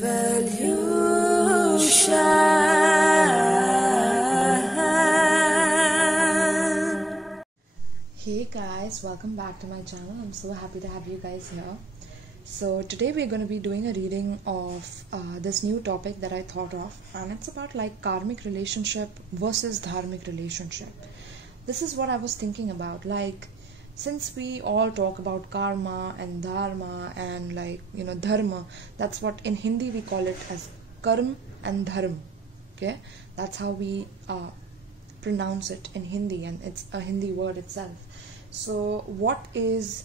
Hey guys, welcome back to my channel. I'm so happy to have you guys here. So today we're going to be doing a reading of this new topic that I thought of, and it's about like karmic relationship versus dharmic relationship. This is what I was thinking about, like since we all talk about karma and dharma and dharma, that's what in Hindi we call it as karm and dharm. Okay, that's how we pronounce it in Hindi, and it's a Hindi word itself. So what is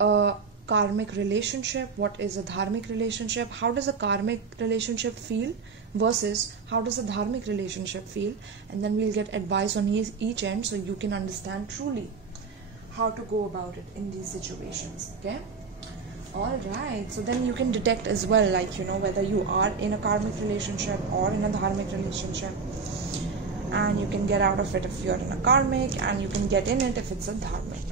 a karmic relationship? What is a dharmic relationship? How does a karmic relationship feel versus how does a dharmic relationship feel? And then we'll get advice on each end so you can understand truly how to go about it in these situations. Okay, all right, so then you can detect as well, like whether you are in a karmic relationship or in a dharmic relationship, and you can get out of it if you're in a karmic, and you can get in it if it's a dharmic,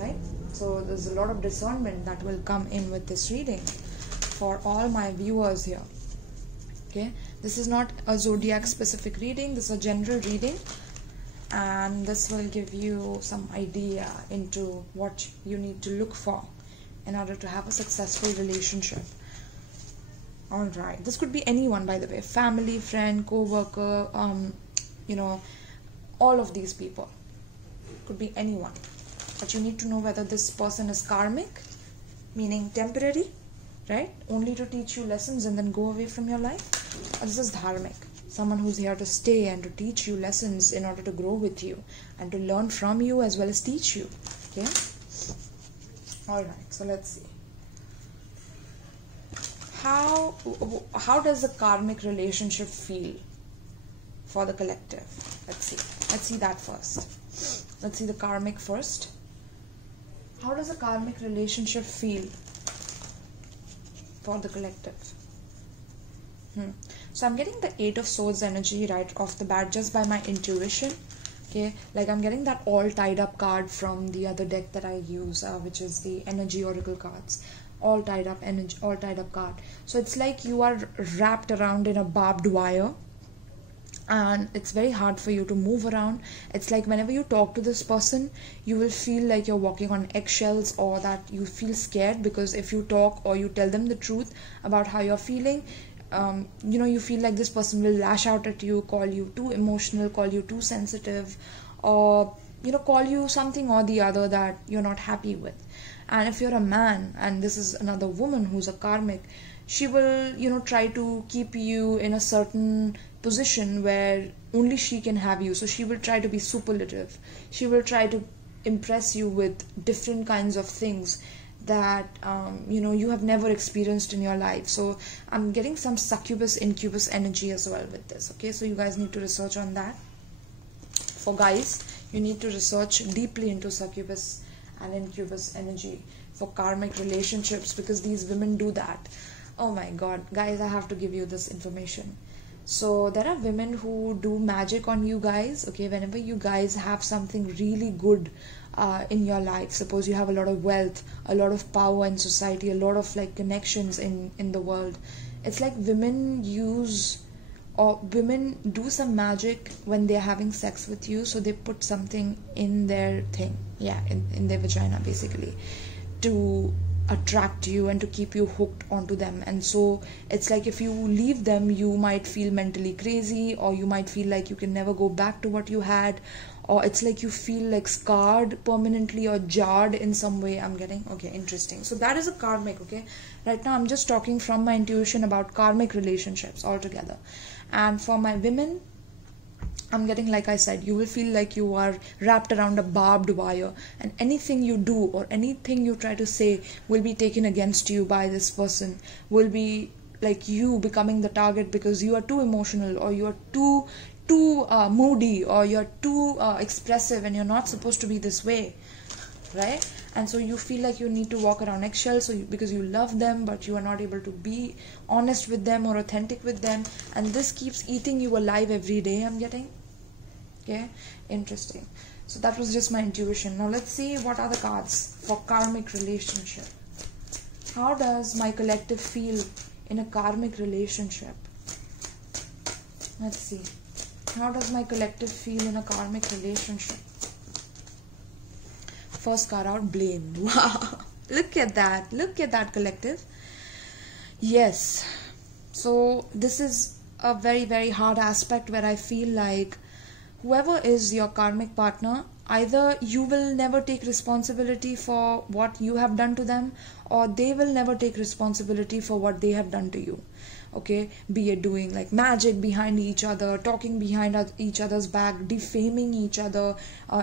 right? So there's a lot of discernment that will come in with this reading for all my viewers here. Okay, this is not a zodiac specific reading, this is a general reading, and this will give you some idea into what you need to look for in order to have a successful relationship. All right, this could be anyone, by the way, family, friend, co-worker, all of these people, could be anyone, but you need to know whether this person is karmic, meaning temporary, right, only to teach you lessons and then go away from your life, or this is dharmic, someone who's here to stay and to teach you lessons in order to grow with you and to learn from you as well as teach you. Okay, all right, so let's see how does a karmic relationship feel for the collective. Let's see that first. Let's see the karmic first. How does a karmic relationship feel for the collective? So I'm getting the 8 of Swords energy right off the bat just by my intuition. Okay, like I'm getting that all tied up card from the other deck that I use, which is the energy oracle cards. All tied up energy, all tied up card. So it's like you are wrapped around in a barbed wire, and it's very hard for you to move around. It's like whenever you talk to this person, you will feel like you're walking on eggshells, or that you feel scared, because if you talk or you tell them the truth about how you're feeling, you feel like this person will lash out at you, call you too emotional, call you too sensitive, or call you something or the other that you're not happy with. And if you're a man and this is another woman who's a karmic, she will try to keep you in a certain position where only she can have you. So she will try to be superlative, she will try to impress you with different kinds of things that you have never experienced in your life. So I'm getting some succubus incubus energy as well with this. Okay, so you guys need to research on that. For guys, you need to research deeply into succubus and incubus energy for karmic relationships, because these women do that. Oh my god, guys, I have to give you this information. So there are women who do magic on you guys. Okay, whenever you guys have something really good in your life, suppose you have a lot of wealth, a lot of power in society, a lot of like connections in the world, it's like women do some magic when they're having sex with you. So they put something in their thing, in their vagina basically, to attract you and to keep you hooked onto them. And so it's like if you leave them, you might feel mentally crazy, or you might feel like you can never go back to what you had, or it's like you feel like scarred permanently or jarred in some way. I'm getting, okay, interesting. So that is a karmic. Okay, right now I'm just talking from my intuition about karmic relationships altogether. And for my women, I'm getting, like I said, you will feel like you are wrapped around a barbed wire, and anything you do or anything you try to say will be taken against you by this person, will be like you becoming the target because you are too emotional, or you are too moody, or you're too expressive, and you're not supposed to be this way, right? And so you feel like you need to walk around eggshells because you love them, but you are not able to be honest with them or authentic with them, and this keeps eating you alive every day, I'm getting. Okay, interesting. So that was just my intuition. Now let's see what are the cards for karmic relationship. How does my collective feel in a karmic relationship? Let's see. How does my collective feel in a karmic relationship? First card out, blame. Wow. Look at that. Look at that, collective. Yes. So this is a very, very hard aspect where I feel like whoever is your karmic partner, either you will never take responsibility for what you have done to them, or they will never take responsibility for what they have done to you. Okay, be it doing like magic behind each other, talking behind each other's back, defaming each other,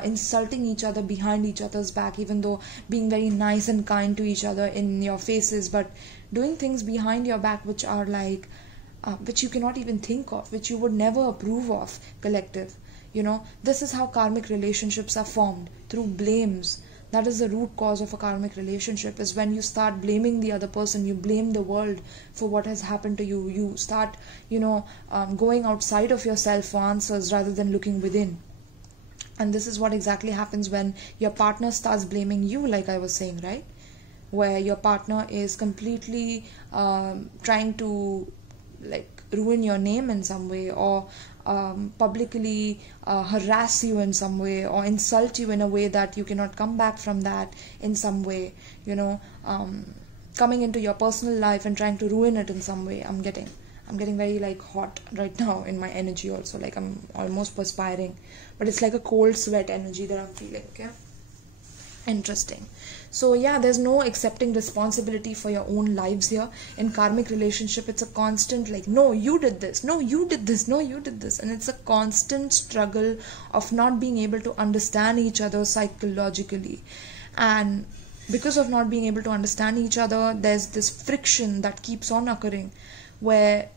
insulting each other behind each other's back, even though being very nice and kind to each other in your faces, but doing things behind your back which are like which you cannot even think of, which you would never approve of, collective. You know, this is how karmic relationships are formed, through blames. That is the root cause of a karmic relationship, is when you start blaming the other person, you blame the world for what has happened to you. You start, going outside of yourself for answers rather than looking within. And this is what exactly happens when your partner starts blaming you, like I was saying, right? Where your partner is completely trying to like ruin your name in some way, or publicly harass you in some way, or insult you in a way that you cannot come back from that in some way, coming into your personal life and trying to ruin it in some way. I'm getting very like hot right now in my energy also, like I'm almost perspiring, but it's like a cold sweat energy that I'm feeling. Okay, interesting. So yeah, there's no accepting responsibility for your own lives here. In karmic relationship, it's a constant like, no, you did this, no, you did this, no, you did this. And it's a constant struggle of not being able to understand each other psychologically. And because of not being able to understand each other, there's this friction that keeps on occurring, where,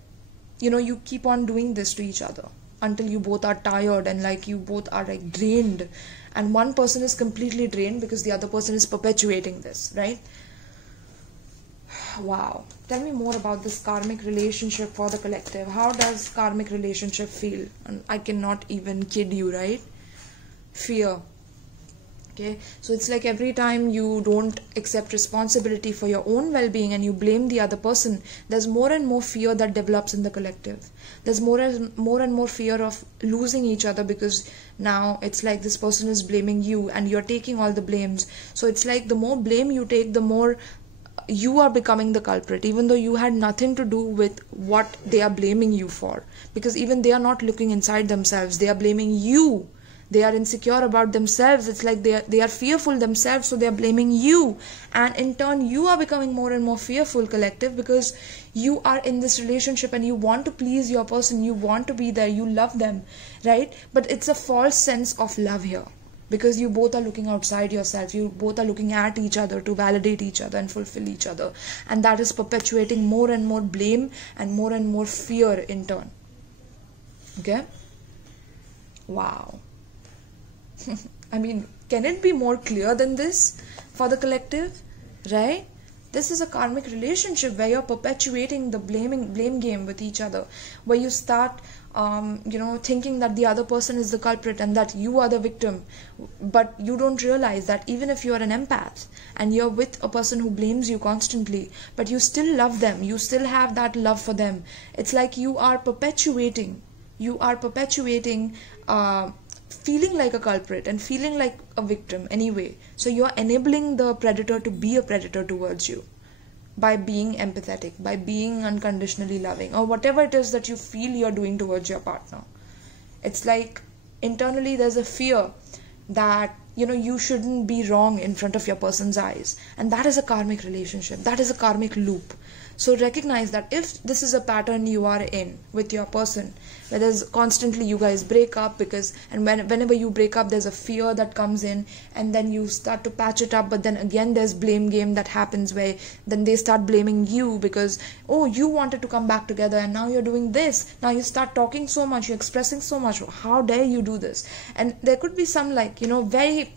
you keep on doing this to each other until you both are tired and like you both are like drained. And one person is completely drained because the other person is perpetuating this, right? Wow. Tell me more about this karmic relationship for the collective. How does karmic relationship feel? And I cannot even kid you, right? Fear. Okay, so it's like every time you don't accept responsibility for your own well-being and you blame the other person, there's more and more fear that develops in the collective. There's more and more fear of losing each other, because now it's like this person is blaming you and you're taking all the blames. So it's like the more blame you take, the more you are becoming the culprit, even though you had nothing to do with what they are blaming you for, because even they are not looking inside themselves, they are blaming you. They are insecure about themselves. It's like they are fearful themselves, so they are blaming you. And in turn, you are becoming more and more fearful, collective, because you are in this relationship and you want to please your person. You want to be there. You love them, right? But it's a false sense of love here, because you both are looking outside yourself. You both are looking at each other to validate each other and fulfill each other. And that is perpetuating more and more blame and more fear in turn. Okay? Wow. I mean, can it be more clear than this for the collective, right? This is a karmic relationship where you're perpetuating the blame game with each other, where you start thinking that the other person is the culprit and that you are the victim. But you don't realize that even if you are an empath and you're with a person who blames you constantly, but you still love them, you still have that love for them, it's like you are perpetuating feeling like a culprit and feeling like a victim anyway. So you're enabling the predator to be a predator towards you by being empathetic, by being unconditionally loving, or whatever it is that you feel you're doing towards your partner. It's like internally there's a fear that you shouldn't be wrong in front of your person's eyes, and that is a karmic relationship, that is a karmic loop. So recognize that if this is a pattern you are in with your person, where there's constantly you guys break up, whenever you break up there's a fear that comes in, and then you start to patch it up, but then again there's blame game that happens, where then they start blaming you because, oh, you wanted to come back together and now you're doing this, now you start talking so much, you're expressing so much, how dare you do this? And there could be some very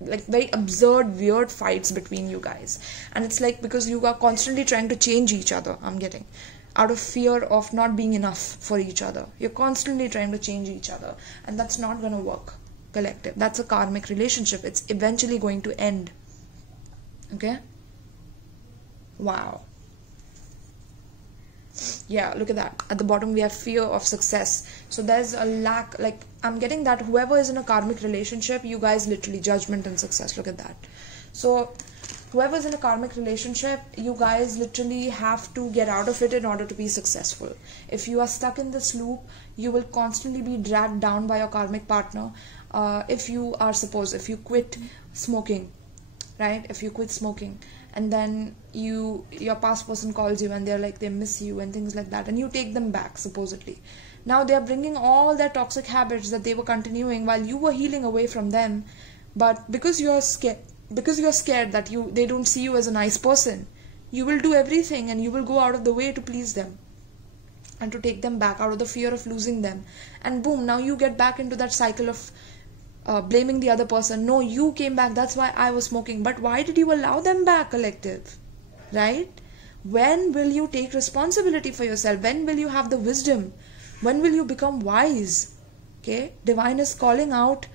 very absurd, weird fights between you guys, and it's like because you are constantly trying to change each other. I'm getting out of fear of not being enough for each other. You're constantly trying to change each other, and that's not going to work, collective. That's a karmic relationship. It's eventually going to end. Okay? Wow. Yeah, look at that. At the bottom we have fear of success. So there's a lack, like I'm getting that whoever is in a karmic relationship, you guys literally judgment and success. Look at that. So whoever's in a karmic relationship, you guys literally have to get out of it in order to be successful. If you are stuck in this loop, you will constantly be dragged down by your karmic partner. If you quit smoking, right? If you quit smoking, and then your past person calls you and they're like, they miss you and things like that, and you take them back supposedly. Now they are bringing all their toxic habits that they were continuing while you were healing away from them, but because you're scared that they don't see you as a nice person, you will do everything and you will go out of the way to please them and to take them back out of the fear of losing them. And boom, now you get back into that cycle of blaming the other person. No, you came back, that's why I was smoking. But why did you allow them back, collective? Right? When will you take responsibility for yourself? When will you have the wisdom? When will you become wise? Okay? Divine is calling out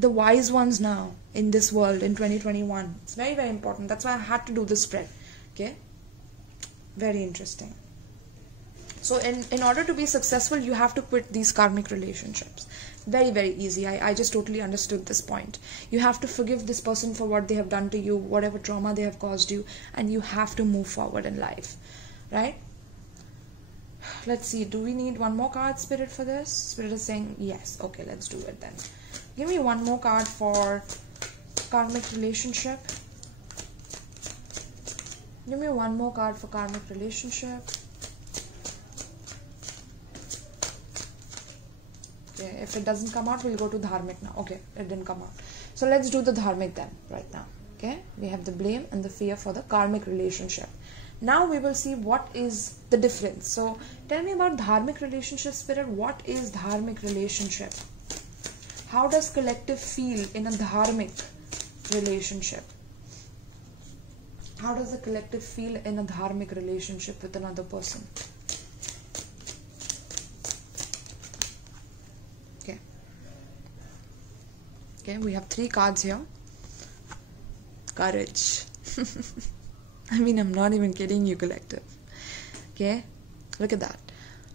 the wise ones now in this world in 2021. It's very, very important. That's why I had to do this spread. Okay? Very interesting. So in order to be successful, you have to quit these karmic relationships. Very, very easy. I just totally understood this point. You have to forgive this person for what they have done to you, whatever trauma they have caused you, and you have to move forward in life. Right? Let's see. Do we need one more card, Spirit, for this? Spirit is saying yes. Okay, let's do it then. Give me one more card for karmic relationship. Give me one more card for karmic relationship. Okay, if it doesn't come out, we'll go to dharmic now. Okay, it didn't come out. So let's do the dharmic then, right now. Okay, we have the blame and the fear for the karmic relationship. Now we will see what is the difference. So tell me about dharmic relationship, Spirit. What is dharmic relationship? How does collective feel in a dharmic relationship? How does the collective feel in a dharmic relationship with another person? Okay, we have 3 cards here. Courage. I mean, I'm not even kidding you, collective. Okay, look at that.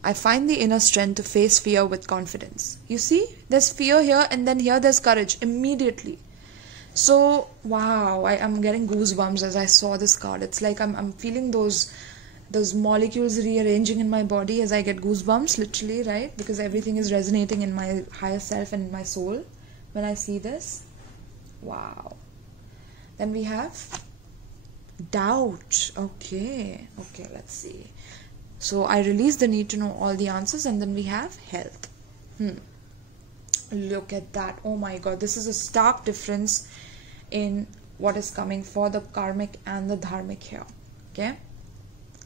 I find the inner strength to face fear with confidence. You see, there's fear here, and then here there's courage immediately. So, wow, I'm getting goosebumps as I saw this card. It's like I'm feeling those molecules rearranging in my body as I get goosebumps, literally, right? Because everything is resonating in my higher self and in my soul when I see this. Wow. Then we have doubt. Okay, let's see. So I release the need to know all the answers, and then we have health. Look at that. Oh my god, this is a stark difference in what is coming for the karmic and the dharmic here. Okay,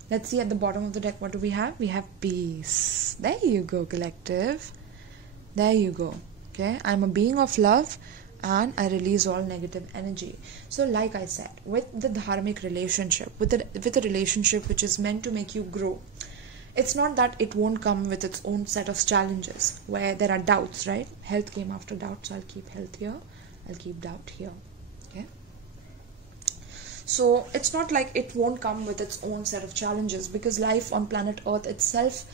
let's see at the bottom of the deck, what do we have? We have peace. There you go, collective. There you go. Okay, I'm a being of love and I release all negative energy. So like I said, with the dharmic relationship, with a relationship which is meant to make you grow, it's not that it won't come with its own set of challenges where there are doubts, right? Health came after doubt, so I'll keep health here, I'll keep doubt here. Okay, so it's not like it won't come with its own set of challenges, because life on planet Earth itself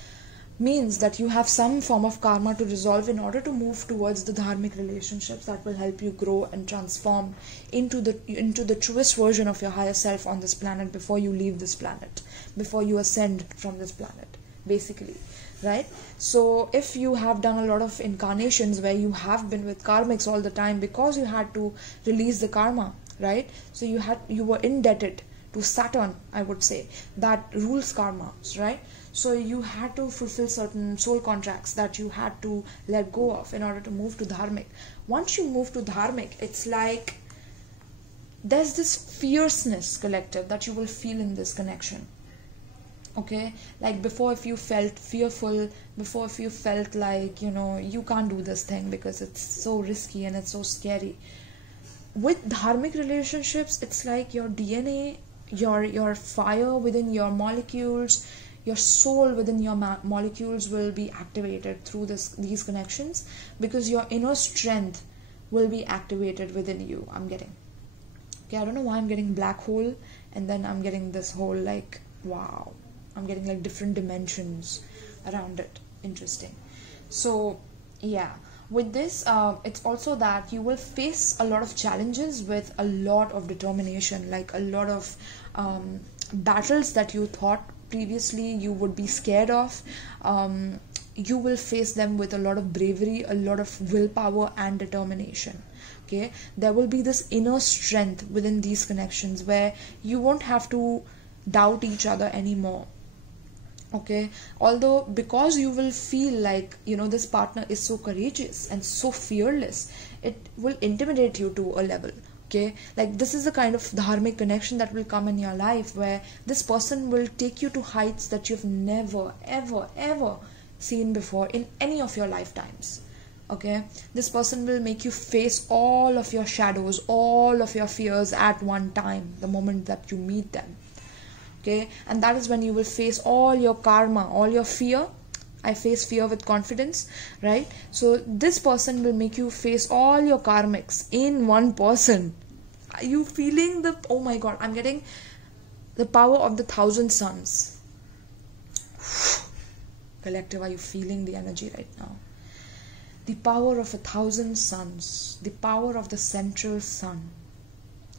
means that you have some form of karma to resolve in order to move towards the dharmic relationships that will help you grow and transform into the truest version of your higher self on this planet before you leave this planet, before you ascend from this planet, basically, right? So if you have done a lot of incarnations where you have been with karmics all the time because you had to release the karma, right? So you were indebted to Saturn, I would say, that rules karma, right? So you had to fulfill certain soul contracts that you had to let go of in order to move to dharmic. Once you move to dharmic, it's like there's this fierceness, collective, that you will feel in this connection. Okay, like before, if you felt fearful, before if you felt like, you can't do this thing because it's so risky and it's so scary. With dharmic relationships, it's like your DNA, your fire within your molecules, your soul within your molecules will be activated through these connections, because your inner strength will be activated within you. I'm getting, okay, I don't know why I'm getting black hole and then I'm getting this whole like, wow, I'm getting like different dimensions around it. Interesting. So yeah, with this it's also that you will face a lot of challenges with a lot of determination, like a lot of battles that you thought previously you would be scared of. You will face them with a lot of bravery, a lot of willpower and determination. Okay, there will be this inner strength within these connections where you won't have to doubt each other anymore. Okay, although because you will feel like, you know, this partner is so courageous and so fearless, it will intimidate you to a level. Okay, like this is the kind of dharmic connection that will come in your life where this person will take you to heights that you've never ever seen before in any of your lifetimes. Okay, this person will make you face all of your shadows, all of your fears at one time, the moment that you meet them. Okay, and that is when you will face all your karma, all your fear. I face fear with confidence, right? So this person will make you face all your karmics in one person. Are you feeling the, oh my god, I'm getting the power of the 1,000 suns. Collective, are you feeling the energy right now? The power of 1,000 suns, the power of the central sun.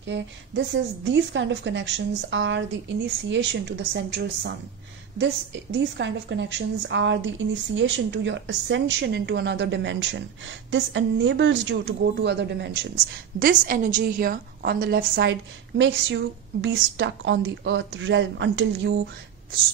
Okay, these kind of connections are the initiation to the central sun. These kind of connections are the initiation to your ascension into another dimension. This enables you to go to other dimensions. This energy here on the left side makes you be stuck on the earth realm until you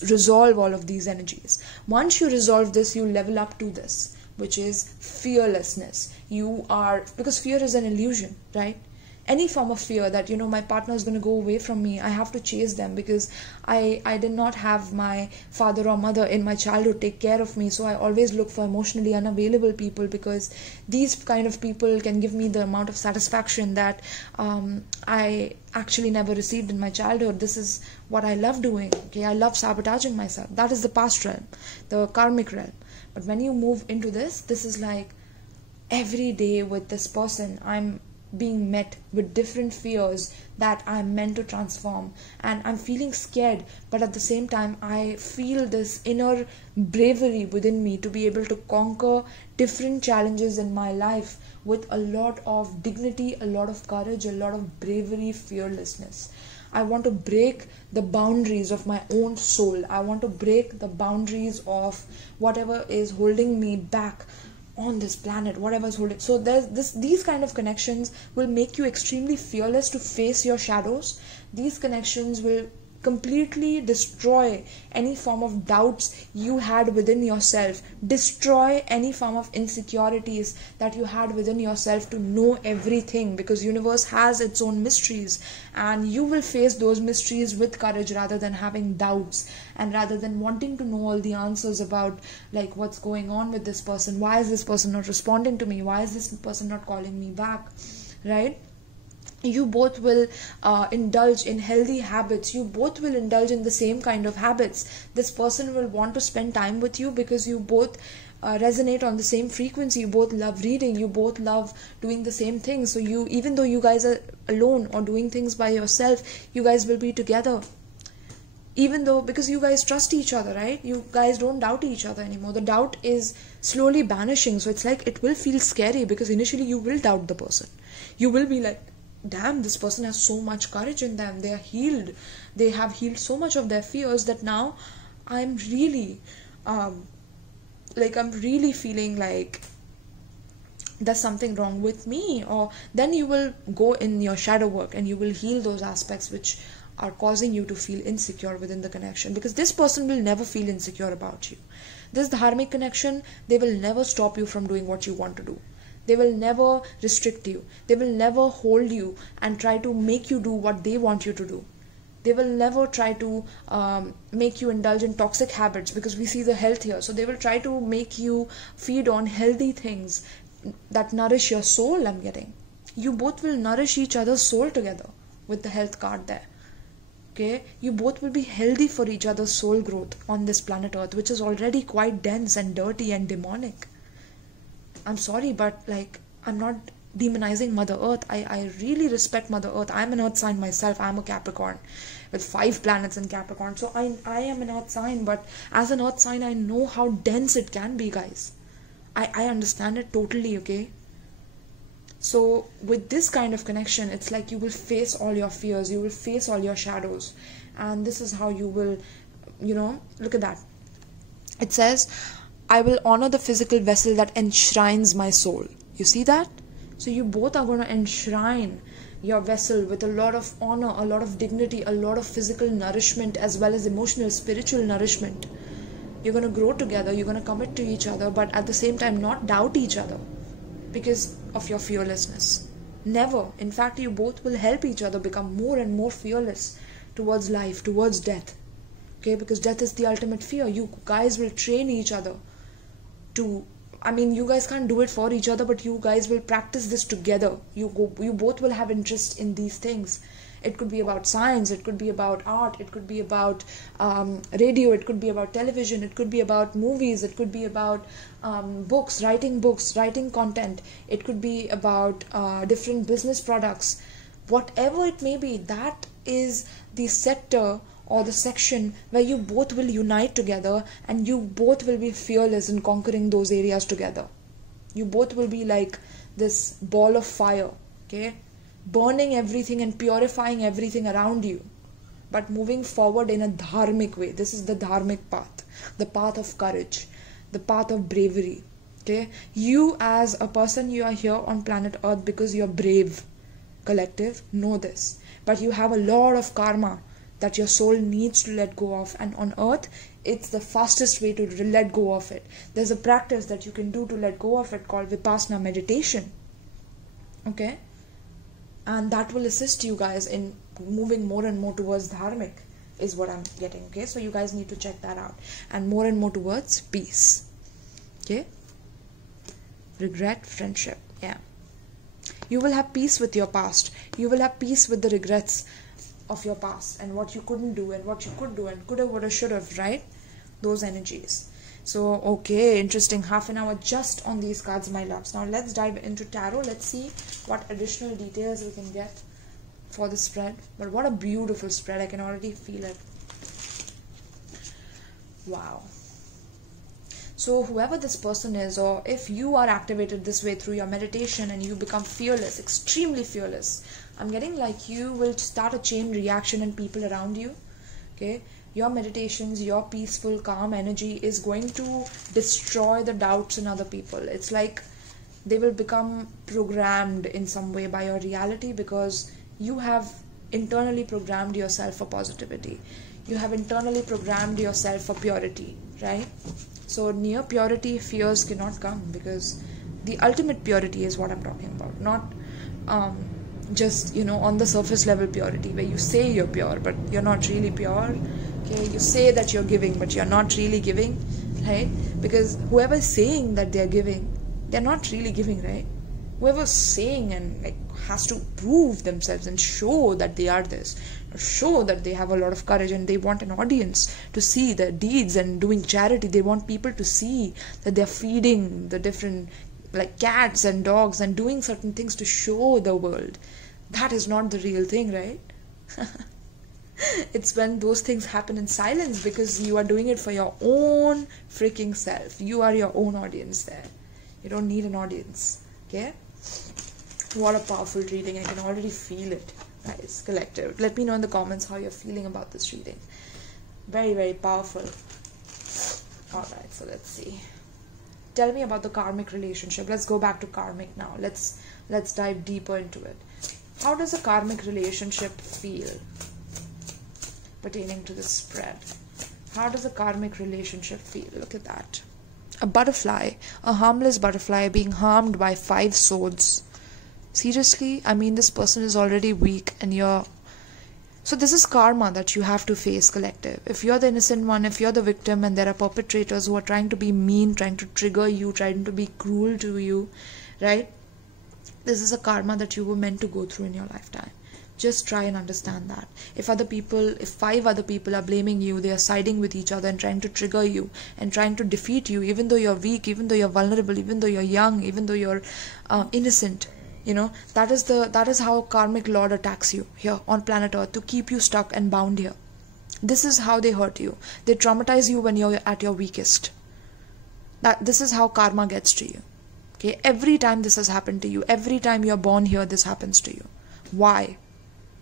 resolve all of these energies. Once you resolve this, you level up to this, which is fearlessness. Because fear is an illusion, right? Any form of fear that, you know, my partner is going to go away from me, I have to chase them because I did not have my father or mother in my childhood take care of me, so I always look for emotionally unavailable people because these kind of people can give me the amount of satisfaction that I actually never received in my childhood. This is what I love doing. Okay, I love sabotaging myself. That is the past realm, the karmic realm. But when you move into this is like every day with this person, I'm being met with different fears that I'm meant to transform, and I'm feeling scared, but at the same time I feel this inner bravery within me to be able to conquer different challenges in my life with a lot of dignity, a lot of courage, a lot of bravery, fearlessness. I want to break the boundaries of my own soul. I want to break the boundaries of whatever is holding me back on this planet, whatever is holding. So these kind of connections will make you extremely fearless to face your shadows. These connections will completely destroy any form of doubts you had within yourself, destroy any form of insecurities that you had within yourself to know everything, because universe has its own mysteries, and you will face those mysteries with courage rather than having doubts and rather than wanting to know all the answers about like what's going on with this person, why is this person not responding to me, why is this person not calling me back, right? You both will indulge in healthy habits. You both will indulge in the same kind of habits. This person will want to spend time with you because you both resonate on the same frequency. You both love reading. You both love doing the same thing. So you, even though you guys are alone or doing things by yourself, you guys will be together. Even though, because you guys trust each other, right? You guys don't doubt each other anymore. The doubt is slowly vanishing. So it's like, it will feel scary because initially you will doubt the person. You will be like, damn, this person has so much courage in them. They are healed. They have healed so much of their fears that now I'm really, I'm really feeling like there's something wrong with me. Or then you will go in your shadow work and you will heal those aspects which are causing you to feel insecure within the connection, because this person will never feel insecure about you. This dharmic connection, they will never stop you from doing what you want to do. They will never restrict you. They will never hold you and try to make you do what they want you to do. They will never try to make you indulge in toxic habits, because we see the health here. So they will try to make you feed on healthy things that nourish your soul, I'm getting. You both will nourish each other's soul together with the health card there. Okay? You both will be healthy for each other's soul growth on this planet Earth, which is already quite dense and dirty and demonic. I'm sorry, but like, I'm not demonizing Mother Earth. I really respect Mother Earth. I'm an earth sign myself. I'm a Capricorn. with 5 planets in Capricorn. So I am an earth sign, but as an earth sign, I know how dense it can be, guys. I understand it totally, okay? So with this kind of connection, it's like you will face all your fears, you will face all your shadows, and this is how you will, look at that. It says, I will honor the physical vessel that enshrines my soul. You see that? So you both are going to enshrine your vessel with a lot of honor, a lot of dignity, a lot of physical nourishment, as well as emotional, spiritual nourishment. You're going to grow together, you're going to commit to each other, but at the same time not doubt each other because of your fearlessness. Never. In fact, you both will help each other become more and more fearless towards life, towards death. Okay, because death is the ultimate fear. You guys will train each other to, you guys can't do it for each other, but you guys will practice this together. You both will have interest in these things. It could be about science, it could be about art, it could be about radio, it could be about television, it could be about movies, it could be about books, writing content, it could be about different business products. Whatever it may be, that is the sector or the section where you both will unite together, and you both will be fearless in conquering those areas together. You both will be like this ball of fire, okay? Burning everything and purifying everything around you, but moving forward in a dharmic way. This is the dharmic path, the path of courage, the path of bravery. Okay, you as a person, you are here on planet Earth because you're brave. Collective, know this. But you have a lot of karma that your soul needs to let go of, and on Earth, it's the fastest way to let go of it. There's a practice that you can do to let go of it called Vipassana meditation. Okay? And that will assist you guys in moving more and more towards dharmic, is what I'm getting. Okay, so you guys need to check that out, and more towards peace. Okay, regret, friendship. Yeah, you will have peace with your past. You will have peace with the regrets of your past and what you couldn't do and what you could do and coulda, woulda, shoulda, right? Those energies. So, okay, interesting. Half an hour just on these cards, my loves. Now, let's dive into tarot. Let's see what additional details we can get for the spread. But what a beautiful spread. I can already feel it. Wow. So, whoever this person is, or if you are activated this way through your meditation and you become fearless, extremely fearless, I'm getting like you will start a chain reaction in people around you. Okay? Your meditations, your peaceful, calm energy is going to destroy the doubts in other people. It's like they will become programmed in some way by your reality, because you have internally programmed yourself for positivity. You have internally programmed yourself for purity, right? So near purity, fears cannot come, because the ultimate purity is what I'm talking about. Not just, on the surface level purity, where you say you're pure, but you're not really pure. Okay, you say that you're giving, but you're not really giving, right? Because whoever's saying that they're giving, they're not really giving, right? Whoever's saying and has to prove themselves and show that they are this, or show that they have a lot of courage, and they want an audience to see their deeds and doing charity. They want people to see that they're feeding the different cats and dogs and doing certain things to show the world. That is not the real thing, right? It's when those things happen in silence, because you are doing it for your own freaking self. You are your own audience there. You don't need an audience. Okay? What a powerful reading. I can already feel it, guys. Collective. Let me know in the comments how you're feeling about this reading. Very, very powerful. Alright, so let's see. Tell me about the karmic relationship. Let's go back to karmic now. Let's dive deeper into it. How does a karmic relationship feel pertaining to this spread? How does a karmic relationship feel? Look at that. A butterfly, a harmless butterfly being harmed by 5 swords. Seriously? This person is already weak, and you're... So this is karma that you have to face, collective. If you're the innocent one, if you're the victim, and there are perpetrators who are trying to be mean, trying to trigger you, trying to be cruel to you, right? This is a karma that you were meant to go through in your lifetime. Just try and understand that. If 5 other people are blaming you, they are siding with each other and trying to trigger you and trying to defeat you, even though you're weak, even though you're vulnerable, even though you're young, even though you're innocent, That is how karmic lord attacks you here on planet Earth, to keep you stuck and bound here. This is how they hurt you. They traumatize you when you're at your weakest. This is how karma gets to you. Okay, every time this has happened to you, every time you're born here, this happens to you. Why?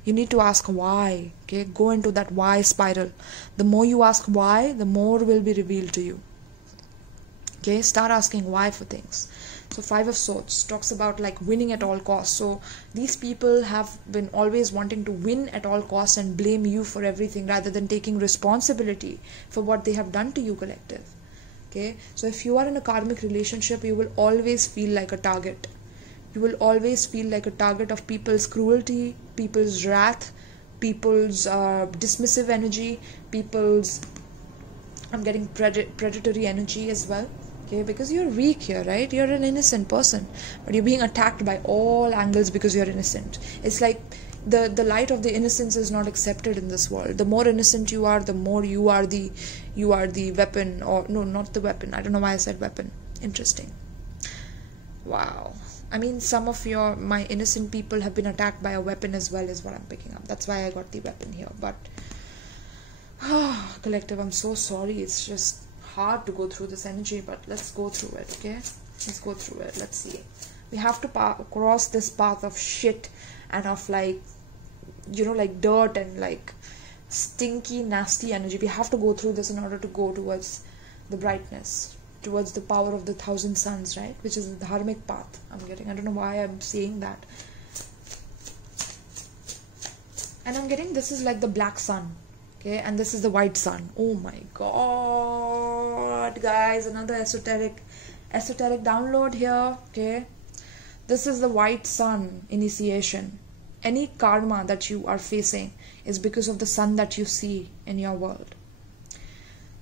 You need to ask why. Okay, go into that why spiral. The more you ask why, the more will be revealed to you. Okay, start asking why for things. So 5 of Swords talks about like winning at all costs. So these people have been always wanting to win at all costs and blame you for everything, rather than taking responsibility for what they have done to you, collective. Okay, so if you are in a karmic relationship, you will always feel like a target. You will always feel like a target of people's cruelty, people's wrath, people's dismissive energy, people's, I'm getting predatory energy as well. Okay, because you're weak here, right? You're an innocent person, but you're being attacked by all angles because you're innocent. It's like the light of the innocence is not accepted in this world. The more innocent you are, the more you are the weapon, or no, not the weapon. I don't know why I said weapon. Interesting. Wow. I mean, some of my innocent people have been attacked by a weapon as well, is what I'm picking up. That's why I got the weapon here. But collective, I'm so sorry. It's just hard to go through this energy, but let's go through it. Okay, let's go through it. Let's see. We have to cross this path of shit and of like dirt and like stinky, nasty energy. We have to go through this in order to go towards the brightness, towards the power of the 1,000 suns, right? Which is the dharmic path. I don't know why I'm saying that. And I'm getting this is like the black sun. Okay, and this is the white sun. Oh my god, guys, another esoteric download here. Okay, this is the white sun initiation. Any karma that you are facing is because of the sun that you see in your world.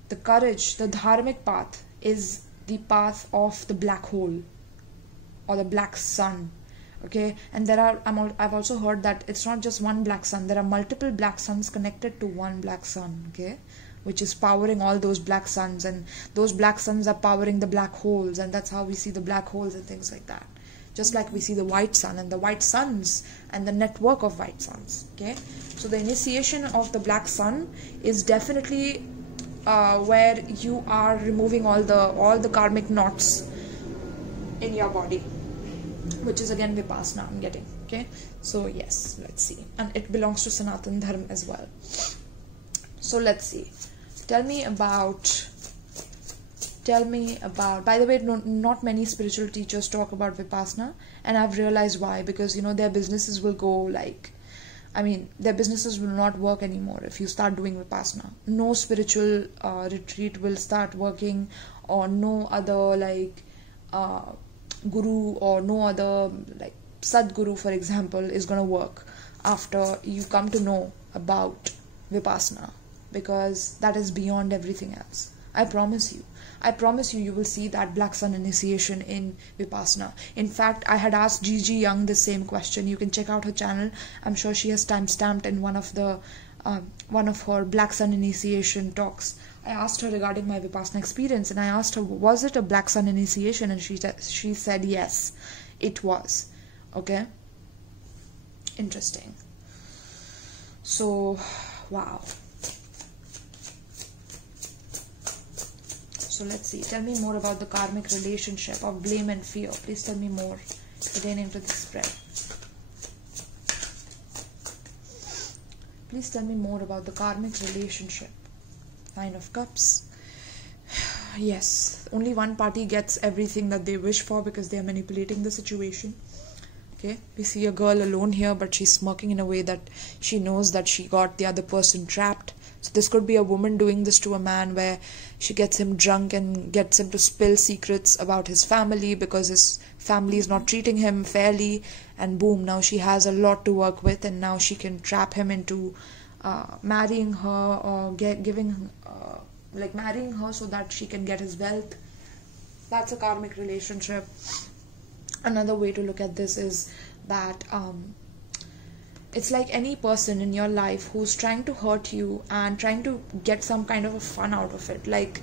The courage, the dharmic path, is the path of the black hole or the black sun. Okay, and I've also heard that it's not just one black sun. There are multiple black suns connected to one black sun. Okay, which is powering all those black suns, and those black suns are powering the black holes, and that's how we see the black holes and things like that. Just like we see the white sun and the white suns and the network of white suns. Okay, so the initiation of the black sun is definitely where you are removing all the karmic knots in your body, which is again Vipassana I'm getting. Okay, so yes, let's see, and it belongs to Sanatan Dharma as well. So let's see. Tell me about, by the way, not many spiritual teachers talk about Vipassana, and I've realized why. Because their businesses will go like, their businesses will not work anymore if you start doing Vipassana. No spiritual retreat will start working, or no other like guru, or no other like Sadguru, for example, is going to work after you come to know about Vipassana, because that is beyond everything else. I promise you, you will see that black sun initiation in Vipassana. In fact, I had asked Gigi Young the same question. You can check out her channel. I'm sure she has timestamped in one of her black sun initiation talks. I asked her regarding my Vipassana experience, and I asked her, was it a black sun initiation? And she said yes, it was. Okay, interesting. So, wow. So let's see. Tell me more about the karmic relationship of blame and fear. Please tell me more pertaining to this spread. Please tell me more about the karmic relationship. 9 of Cups. Yes, only one party gets everything that they wish for because they are manipulating the situation. Okay, we see a girl alone here, but she's smirking in a way that she knows that she got the other person trapped. So this could be a woman doing this to a man, where she gets him drunk and gets him to spill secrets about his family because his family is not treating him fairly, and boom, now she has a lot to work with, and now she can trap him into marrying her, or marrying her so that she can get his wealth. That's a karmic relationship. Another way to look at this is that it's like any person in your life who's trying to hurt you and trying to get some kind of a fun out of it, like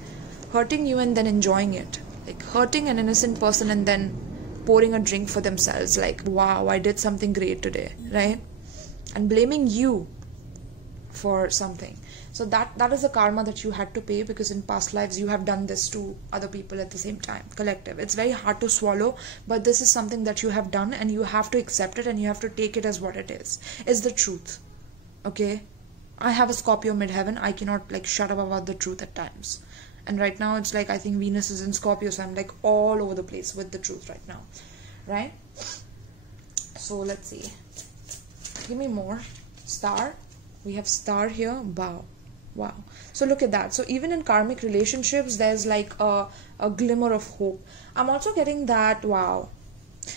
hurting you and then enjoying it, like hurting an innocent person and then pouring a drink for themselves, like, wow, I did something great today, right? And blaming you for something. So that is the karma that you had to pay, because in past lives you have done this to other people at the same time, collective. It's very hard to swallow, but this is something that you have done, and you have to accept it, and you have to take it as what it is. It's the truth. Okay, I have a Scorpio midheaven. I cannot like shut up about the truth at times, and right now it's like I think Venus is in Scorpio, so I'm like all over the place with the truth right now, right? So let's see, give me more. Star, we have star here. Wow. So look at that. So even in karmic relationships, there's like a glimmer of hope. I'm also getting that, wow.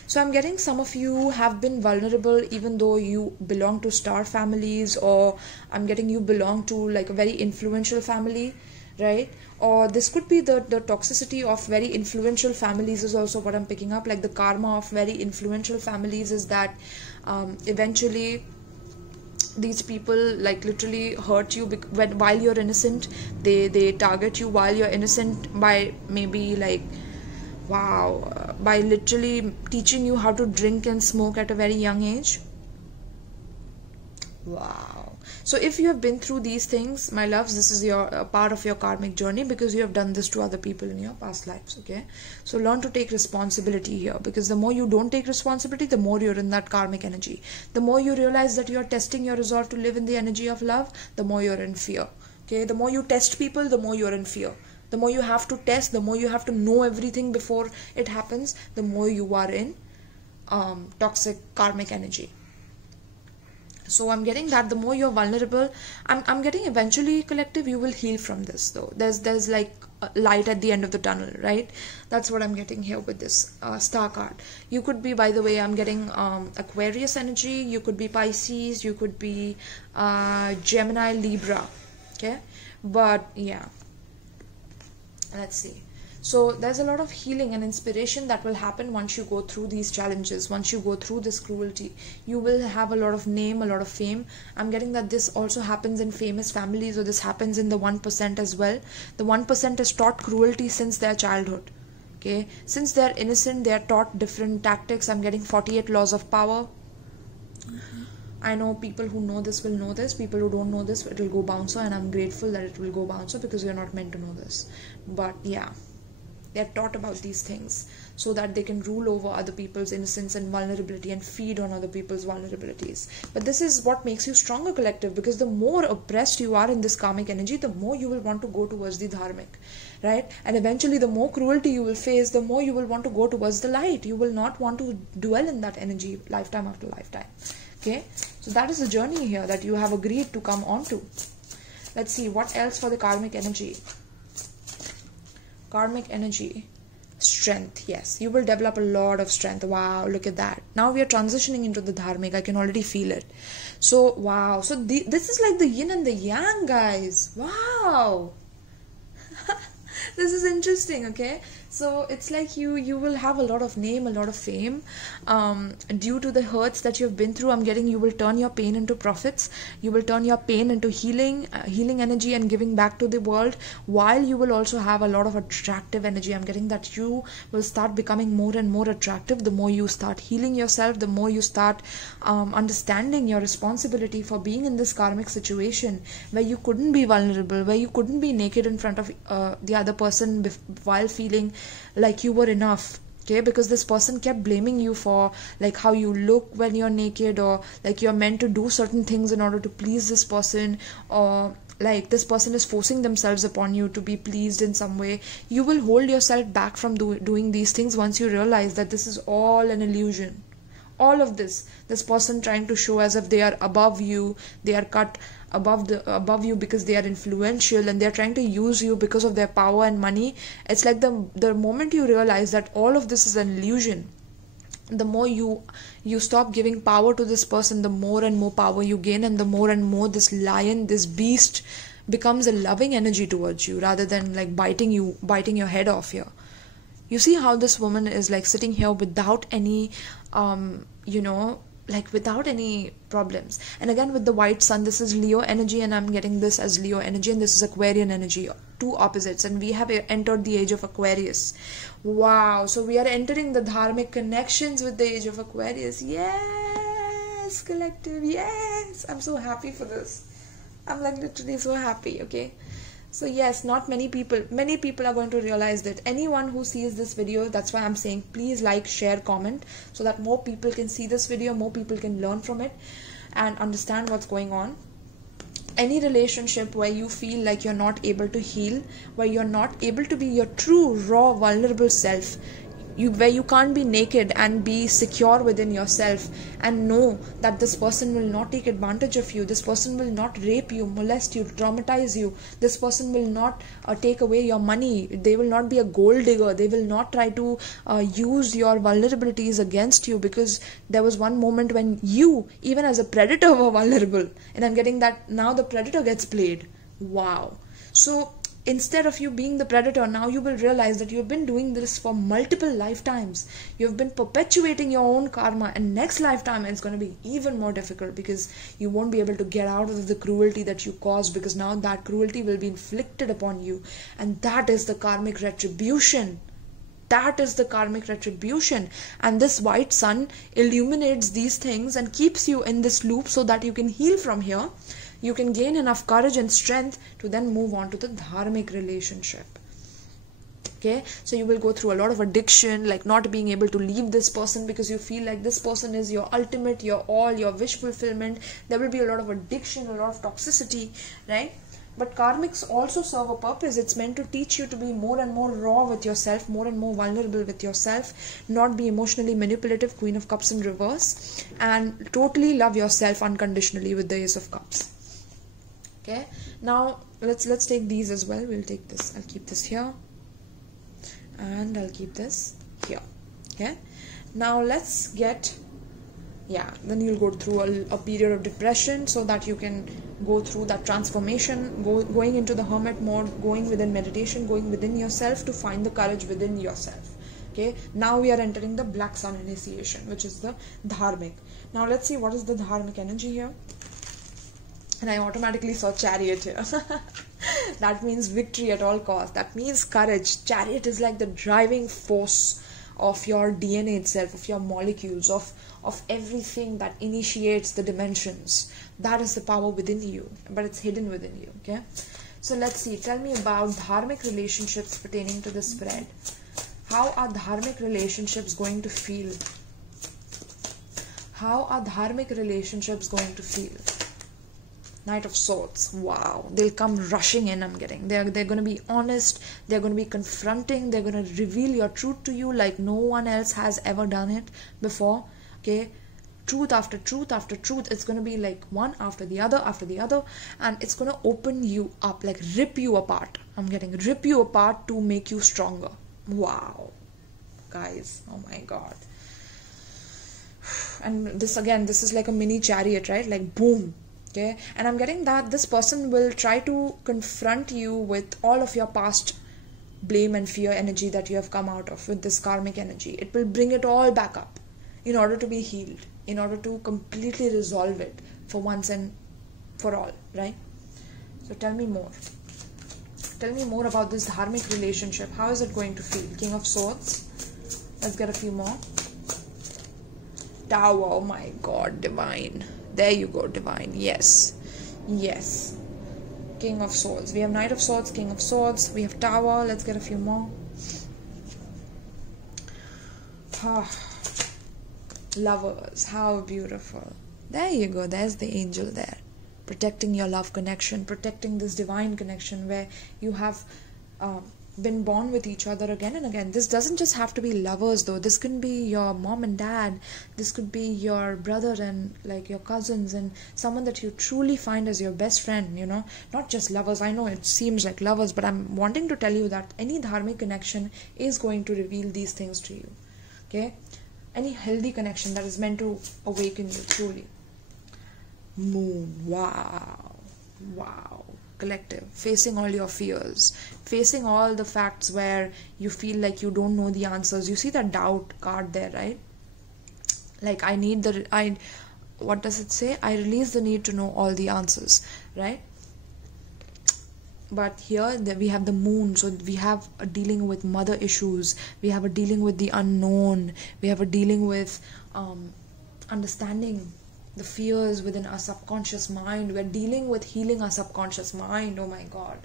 So I'm getting some of you have been vulnerable even though you belong to star families, or I'm getting you belong to like a very influential family, right? Or this could be the toxicity of very influential families is also what I'm picking up. Like the karma of very influential families is that eventually these people like literally hurt you while you're innocent. They target you while you're innocent by maybe like, wow, by literally teaching you how to drink and smoke at a very young age. Wow. So if you have been through these things, my loves, this is your part of your karmic journey, because you have done this to other people in your past lives. Okay, so learn to take responsibility here, because the more you don't take responsibility, the more you're in that karmic energy. The more you realize that you're testing your resolve to live in the energy of love, the more you're in fear. Okay, the more you test people, the more you're in fear. The more you have to test, the more you have to know everything before it happens, the more you are in toxic karmic energy. So I'm getting that the more you're vulnerable, I'm getting eventually, collective, you will heal from this though. There's like a light at the end of the tunnel, right? That's what I'm getting here with this star card. You could be, by the way, I'm getting Aquarius energy, you could be Pisces, you could be Gemini, Libra, okay? But yeah, let's see. So there's a lot of healing and inspiration that will happen once you go through these challenges, once you go through this cruelty. You will have a lot of name, a lot of fame. I'm getting that this also happens in famous families, or this happens in the 1% as well. The 1% is taught cruelty since their childhood. Okay, since they're innocent, they are taught different tactics. I'm getting 48 laws of power. I know people who know this will know this. People who don't know this, it will go bouncer, and I'm grateful that it will go bouncer, because you're not meant to know this. But yeah, they're taught about these things so that they can rule over other people's innocence and vulnerability and feed on other people's vulnerabilities. But this is what makes you stronger, collective, because the more oppressed you are in this karmic energy, the more you will want to go towards the dharmic, right? And eventually the more cruelty you will face, the more you will want to go towards the light. You will not want to dwell in that energy lifetime after lifetime. Okay, so that is the journey here that you have agreed to come on to. Let's see what else for the karmic energy. Karmic energy, strength. Yes, you will develop a lot of strength. Wow, look at that. Now we are transitioning into the dharmic. I can already feel it. So wow, so this is like the yin and the yang, guys. Wow. This is interesting. Okay, so it's like you will have a lot of name, a lot of fame due to the hurts that you've been through. I'm getting you will turn your pain into profits. You will turn your pain into healing energy and giving back to the world, while you will also have a lot of attractive energy. I'm getting that you will start becoming more and more attractive the more you start healing yourself, the more you start understanding your responsibility for being in this karmic situation where you couldn't be vulnerable, where you couldn't be naked in front of the other person while feeling like you were enough. Okay, because this person kept blaming you for like how you look when you're naked, or like you're meant to do certain things in order to please this person, or like this person is forcing themselves upon you to be pleased in some way. You will hold yourself back from doing these things once you realize that this is all an illusion. All of this person trying to show as if they are above you, they are cut above you because they are influential, and they're trying to use you because of their power and money. It's like the moment you realize that all of this is an illusion, the more you stop giving power to this person, the more and more power you gain, and the more and more this lion, this beast becomes a loving energy towards you, rather than like biting your head off here. You see how this woman is like sitting here without any like without any problems. And again with the white sun, this is Leo energy, and I'm getting this as Leo energy, and this is Aquarian energy two opposites, and we have entered the age of Aquarius. Wow, so we are entering the dharmic connections with the age of Aquarius. Yes, collective, yes. I'm so happy for this. I'm like literally so happy, okay? So yes, not many people are going to realize that. Anyone who sees this video, that's why I'm saying please like, share, comment, so that more people can see this video, more people can learn from it and understand what's going on. Any relationship where you feel like you're not able to heal, where you're not able to be your true, raw, vulnerable self, where you can't be naked and be secure within yourself and know that this person will not take advantage of you, this person will not rape you, molest you, traumatize you, this person will not take away your money, they will not be a gold digger, they will not try to use your vulnerabilities against you, because there was one moment when you, even as a predator, were vulnerable, and I'm getting that now the predator gets played. Wow. So instead of you being the predator, now you will realize that you've been doing this for multiple lifetimes. You've been perpetuating your own karma, and next lifetime it's going to be even more difficult, because you won't be able to get out of the cruelty that you caused, because now that cruelty will be inflicted upon you, and that is the karmic retribution. That is the karmic retribution. And this white sun illuminates these things and keeps you in this loop so that you can heal from here. You can gain enough courage and strength to then move on to the dharmic relationship. Okay, so you will go through a lot of addiction, like not being able to leave this person because you feel like this person is your ultimate, your all, your wish fulfillment. There will be a lot of addiction, a lot of toxicity, right? But karmics also serve a purpose. It's meant to teach you to be more and more raw with yourself, more and more vulnerable with yourself, not be emotionally manipulative, Queen of Cups in reverse, and totally love yourself unconditionally with the Ace of Cups. Okay, now let's take these as well. We'll take this. I'll keep this here, and I'll keep this here. Okay, now let's get, yeah, then you'll go through a period of depression, so that you can go through that transformation, going into the hermit mode, going within meditation, going within yourself to find the courage within yourself. Okay, now we are entering the black sun initiation, which is the dharmic. Now let's see what is the dharmic energy here. And I automatically saw Chariot here. That means victory at all costs. That means courage. Chariot is like the driving force of your DNA itself, of your molecules, of everything that initiates the dimensions. That is the power within you, but it's hidden within you. Okay, so let's see. Tell me about dharmic relationships pertaining to the spread. How are dharmic relationships going to feel? How are dharmic relationships going to feel? Knight of Swords. Wow, they'll come rushing in. I'm getting they're going to be honest, they're going to be confronting, they're going to reveal your truth to you like no one else has ever done it before. Okay, truth after truth after truth. It's going to be like one after the other, and it's going to open you up, like rip you apart. I'm getting rip you apart to make you stronger. Wow, guys, oh my god. And this is like a mini chariot, right? Like boom. Okay, and I'm getting that this person will try to confront you with all of your past blame and fear energy that you have come out of with this karmic energy. It will bring it all back up in order to be healed, in order to completely resolve it for once and for all, right? So tell me more. Tell me more about this dharmic relationship. How is it going to feel? King of Swords. Let's get a few more. Tower. Oh my god, divine. There you go, divine. Yes. Yes. King of Swords. We have Knight of Swords, King of Swords. We have Tower. Let's get a few more. Lovers. How beautiful. There you go. There's the angel there. Protecting your love connection. Protecting this divine connection where you have been born with each other again and again. This doesn't just have to be lovers though. This can be your mom and dad. This could be your brother and like your cousins and someone that you truly find as your best friend, you know. Not just lovers. I know it seems like lovers, but I'm wanting to tell you that any dharmic connection is going to reveal these things to you. Okay? Any healthy connection that is meant to awaken you truly. Moon. Wow. Wow. Collective, facing all your fears, facing all the facts where you feel like you don't know the answers. You see that doubt card there, right? Like what does it say? I release the need to know all the answers, right? but here we have the moon, so we have a dealing with mother issues, we have a dealing with the unknown, we have a dealing with understanding the fears within our subconscious mind. We're dealing with healing our subconscious mind. Oh my god,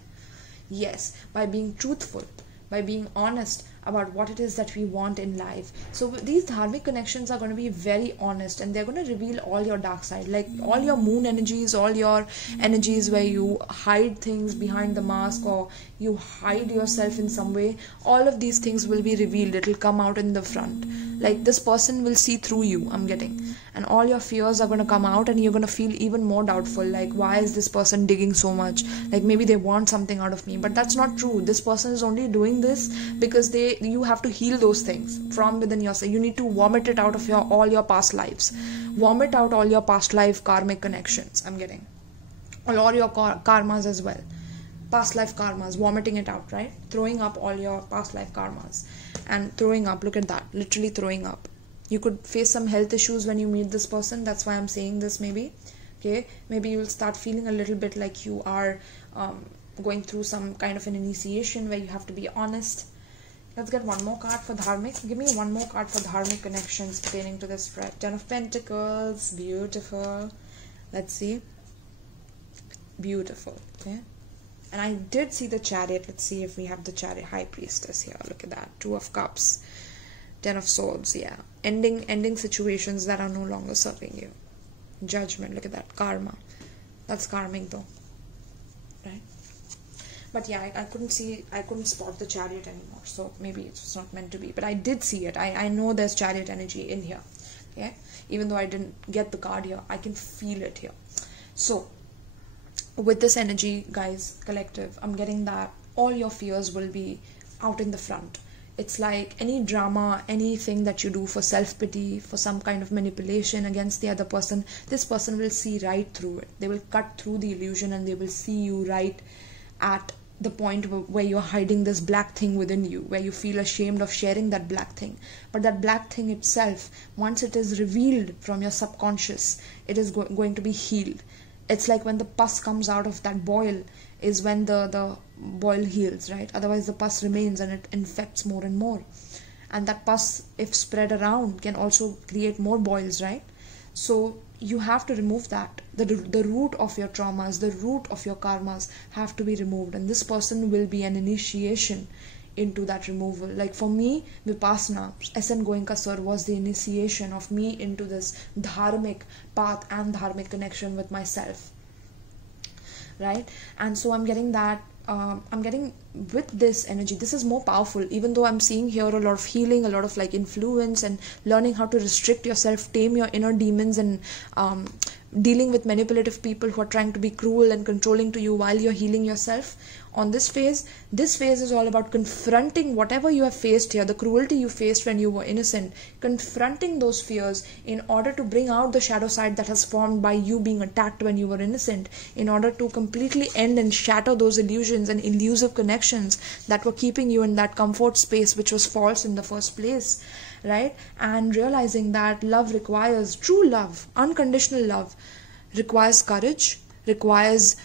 yes, by being truthful, by being honest about what it is that we want in life. So these dharmic connections are going to be very honest, and they're going to reveal all your dark side, like all your moon energies, all your energies where you hide things behind the mask, or you hide yourself in some way. All of these things will be revealed. It will come out in the front. Like this person will see through you, I'm getting, and all your fears are going to come out, and you're going to feel even more doubtful, like why is this person digging so much, like maybe they want something out of me. But that's not true. This person is only doing this because you have to heal those things from within yourself. You need to vomit it out of all your past lives. Vomit out all your past life karmic connections, I'm getting, or all your karmas as well, past life karmas, vomiting it out, right? Throwing up all your past life karmas and throwing up. Look at that, literally throwing up. You could face some health issues when you meet this person. That's why I'm saying this. Maybe okay, maybe you'll start feeling a little bit like you are going through some kind of an initiation where you have to be honest. Let's get one more card for dharmic. Give me one more card for dharmic connections pertaining to this spread. 10 of Pentacles, beautiful. Let's see. Beautiful, okay. And I did see the Chariot. Let's see if we have the Chariot. High Priestess here. Look at that. 2 of Cups. 10 of Swords, yeah. Ending situations that are no longer serving you. Judgment, look at that. Karma. That's karmic though. Right? But yeah, I couldn't spot the Chariot anymore. So maybe it's not meant to be. But I did see it. I know there's Chariot energy in here. Okay? Even though I didn't get the card here, I can feel it here. So, with this energy, guys, collective, I'm getting that all your fears will be out in the front. It's like any drama, anything that you do for self-pity, for some kind of manipulation against the other person, this person will see right through it. They will cut through the illusion, and they will see you right at the point where you're hiding this black thing within you, where you feel ashamed of sharing that black thing. But that black thing itself, once it is revealed from your subconscious, it is going to be healed. It's like when the pus comes out of that boil is when the boil heals, right? Otherwise the pus remains and it infects more and more. And that pus, if spread around, can also create more boils, right? So you have to remove that. The root of your traumas, the root of your karmas have to be removed. And this person will be an initiation into that removal. Like for me, Vipassana, S.N. Goenka sir was the initiation of me into this dharmic path and dharmic connection with myself, right? And so I'm getting that, I'm getting with this energy, this is more powerful, even though I'm seeing here a lot of healing, a lot of like influence and learning how to restrict yourself, tame your inner demons, and dealing with manipulative people who are trying to be cruel and controlling to you while you're healing yourself. On this phase is all about confronting whatever you have faced here, the cruelty you faced when you were innocent, confronting those fears in order to bring out the shadow side that has formed by you being attacked when you were innocent, in order to completely end and shatter those illusions and elusive connections that were keeping you in that comfort space which was false in the first place, right? And realizing that love requires, true love, unconditional love, requires courage, requires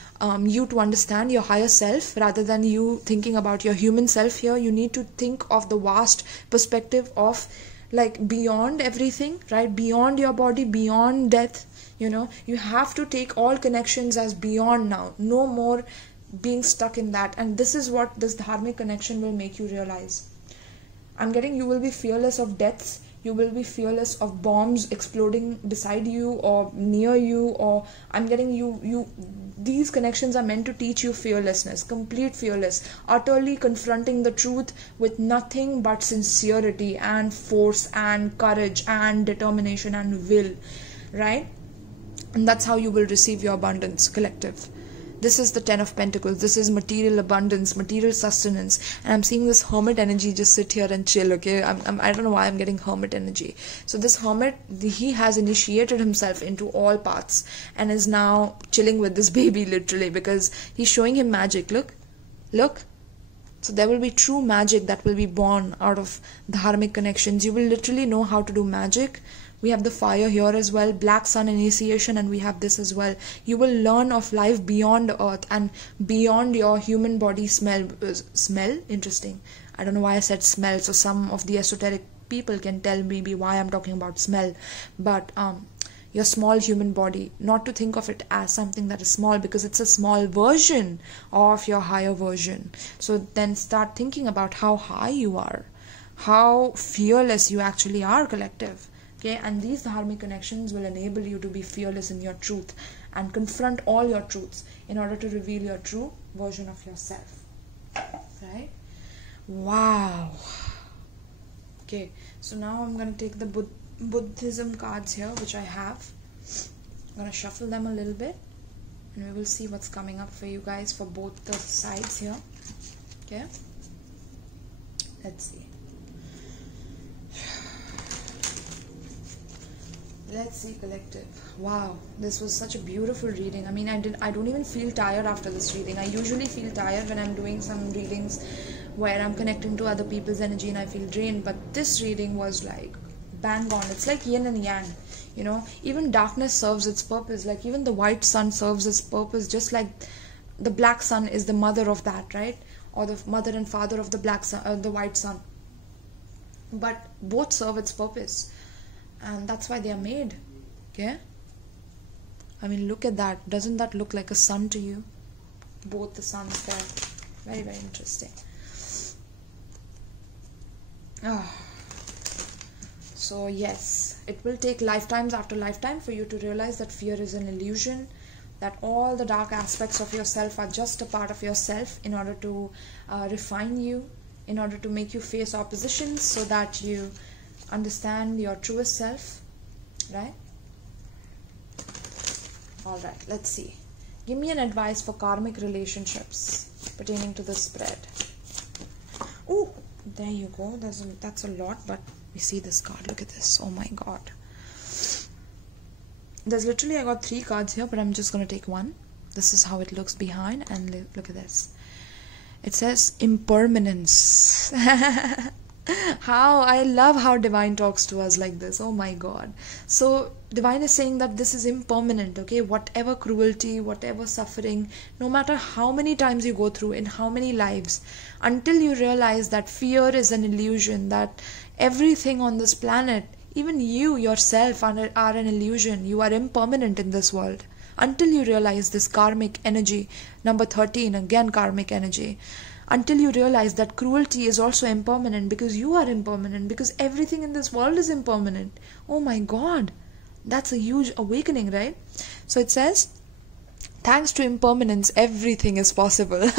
you to understand your higher self rather than you thinking about your human self here. You need to think of the vast perspective of like beyond everything, right? Beyond your body, beyond death, you know. You have to take all connections as beyond now. No more being stuck in that. And this is what this dharmic connection will make you realize. I'm getting you will be fearless of deaths. You will be fearless of bombs exploding beside you or near you, or I'm getting you these connections are meant to teach you fearlessness, complete fearless, utterly confronting the truth with nothing but sincerity and force and courage and determination and will, right? And that's how you will receive your abundance, collective. This is the 10 of Pentacles. This is material abundance, material sustenance. And I'm seeing this hermit energy just sit here and chill, okay? I don't know why I'm getting hermit energy. So this hermit, he has initiated himself into all paths and is now chilling with this baby literally, because he's showing him magic. Look, look. So there will be true magic that will be born out of dharmic connections. You will literally know how to do magic We have the fire here as well, black sun initiation, and we have this as well. You will learn of life beyond earth and beyond your human body smell. Smell? Interesting. I don't know why I said smell. So some of the esoteric people can tell me why I'm talking about smell. But your small human body, not to think of it as something that is small, because it's a small version of your higher version. So then start thinking about how high you are, how fearless you actually are, collective. Okay, and these dharmic connections will enable you to be fearless in your truth and confront all your truths in order to reveal your true version of yourself. Right? Wow. Okay, so now I'm going to take the Buddhism cards here, which I have. I'm going to shuffle them a little bit, and we will see what's coming up for you guys for both the sides here. Okay, let's see. Let's see, collective. Wow, this was such a beautiful reading. I mean, I don't even feel tired after this reading. I usually feel tired when I'm doing some readings where I'm connecting to other people's energy and I feel drained, but this reading was like bang on. It's like yin and yang, you know. Even darkness serves its purpose. Like even the white sun serves its purpose, just like the black sun is the mother of that, right? Or the mother and father of the black sun, the white sun. But both serve its purpose, and that's why they are made. Okay, I mean, look at that. Doesn't that look like a sun to you? Both the suns there. Very, very interesting. So yes, it will take lifetimes after lifetime for you to realize that fear is an illusion, that all the dark aspects of yourself are just a part of yourself in order to refine you, in order to make you face oppositions so that you understand your truest self, right? Alright, let's see. Give me an advice for karmic relationships pertaining to this spread. Oh, there you go. That's a lot, but we see this card. Look at this. Oh my god. There's literally, I got 3 cards here, but I'm just going to take one. This is how it looks behind, and look at this. It says impermanence. How I love how divine talks to us like this. Oh my god. So divine is saying that this is impermanent, okay? Whatever cruelty, whatever suffering, no matter how many times you go through in how many lives, until you realize that fear is an illusion, that everything on this planet, even you yourself are an illusion. You are impermanent in this world. Until you realize this karmic energy, number 13, again karmic energy, until you realize that cruelty is also impermanent, because you are impermanent, because everything in this world is impermanent. Oh my god, that's a huge awakening, right? So it says, thanks to impermanence, everything is possible.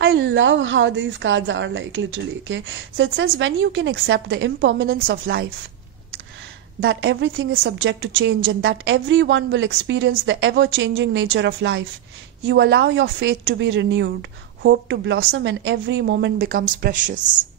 I love how these cards are, like, literally, okay? So it says, when you can accept the impermanence of life, that everything is subject to change, and that everyone will experience the ever-changing nature of life, you allow your faith to be renewed, hope to blossom, and every moment becomes precious.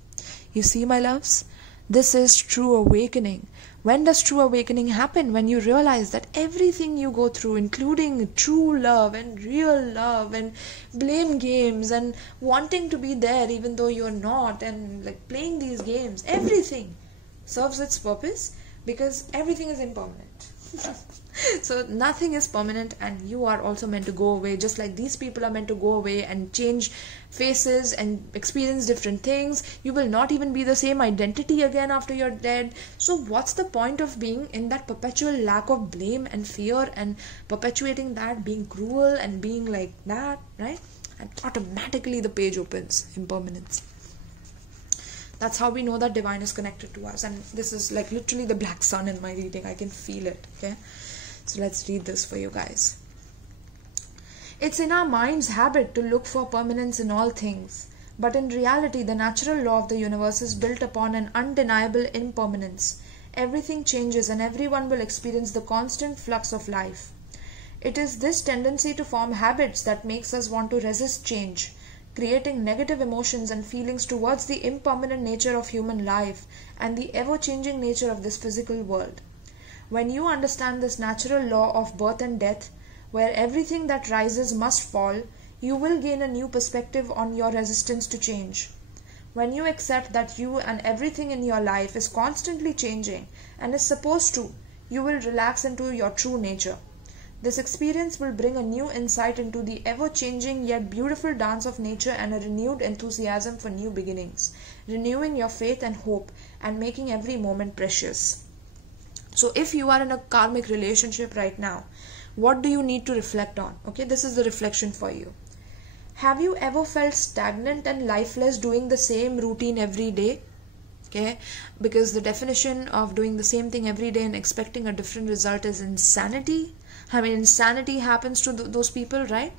You see, my loves, this is true awakening. When does true awakening happen? When you realize that everything you go through, including true love and real love and blame games and wanting to be there even though you're not, and like playing these games, everything serves its purpose, because everything is impermanent. So nothing is permanent, and you are also meant to go away, just like these people are meant to go away and change faces and experience different things. You will not even be the same identity again after you're dead. So what's the point of being in that perpetual lack of blame and fear and perpetuating that, being cruel and being like that, right? And automatically the page opens, impermanence. That's how we know that divine is connected to us. And this is like literally the black sun in my reading. I can feel it, okay? So let's read this for you guys. It's in our mind's habit to look for permanence in all things. But in reality, the natural law of the universe is built upon an undeniable impermanence. Everything changes, and everyone will experience the constant flux of life. It is this tendency to form habits that makes us want to resist change, creating negative emotions and feelings towards the impermanent nature of human life and the ever-changing nature of this physical world. When you understand this natural law of birth and death, where everything that rises must fall, you will gain a new perspective on your resistance to change. When you accept that you and everything in your life is constantly changing and is supposed to, you will relax into your true nature. This experience will bring a new insight into the ever-changing yet beautiful dance of nature and a renewed enthusiasm for new beginnings, renewing your faith and hope and making every moment precious. So if you are in a karmic relationship right now, what do you need to reflect on? Okay, this is the reflection for you. Have you ever felt stagnant and lifeless doing the same routine every day? Okay, because the definition of doing the same thing every day and expecting a different result is insanity. I mean, insanity happens to those people, right?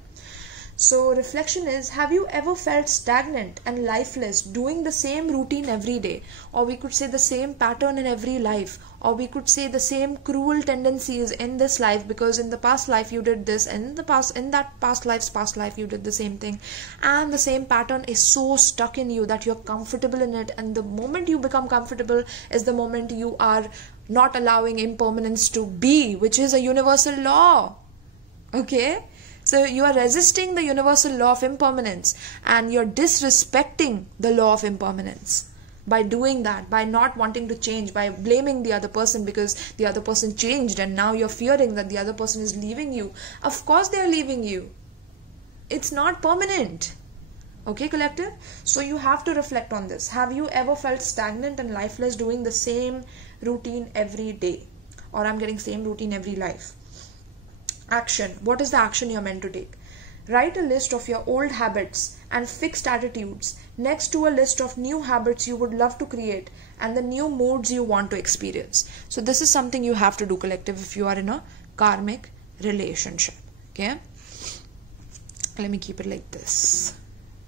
So reflection is, have you ever felt stagnant and lifeless doing the same routine every day? Or we could say the same pattern in every life. Or we could say the same cruel tendencies in this life, because in the past life you did this, and in that past life you did the same thing. And the same pattern is so stuck in you that you're comfortable in it. And the moment you become comfortable is the moment you are not allowing impermanence to be, which is a universal law. Okay? So you are resisting the universal law of impermanence, and you're disrespecting the law of impermanence by doing that, by not wanting to change, by blaming the other person because the other person changed, and now you're fearing that the other person is leaving you. Of course they are leaving you. It's not permanent. Okay, collective? So you have to reflect on this. Have you ever felt stagnant and lifeless doing the same routine every day? Or I'm getting same routine every life. Action. What is the action you're meant to take? Write a list of your old habits and fixed attitudes next to a list of new habits you would love to create and the new moods you want to experience. So this is something you have to do, collective, if you are in a karmic relationship. Okay? Let me keep it like this.